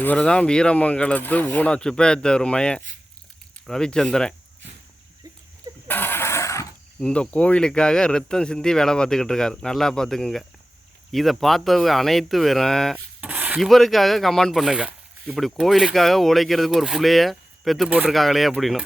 இவர் தான் வீரமங்கலத்து ஊனா சுப்பையத்தேவர் மயன் ரவிச்சந்திரன். இந்த கோவிலுக்காக ரத்தம் சிந்தி வேலை பார்த்துக்கிட்டு இருக்காரு. நல்லா பார்த்துக்குங்க. இதை பார்த்தவங்க அனைத்து பேரும் இவருக்காக கமெண்ட் பண்ணுங்க. இப்படி கோவிலுக்காக உழைக்கிறதுக்கு ஒரு பிள்ளைய பெற்று போட்டிருக்காங்களே அப்படின்னு.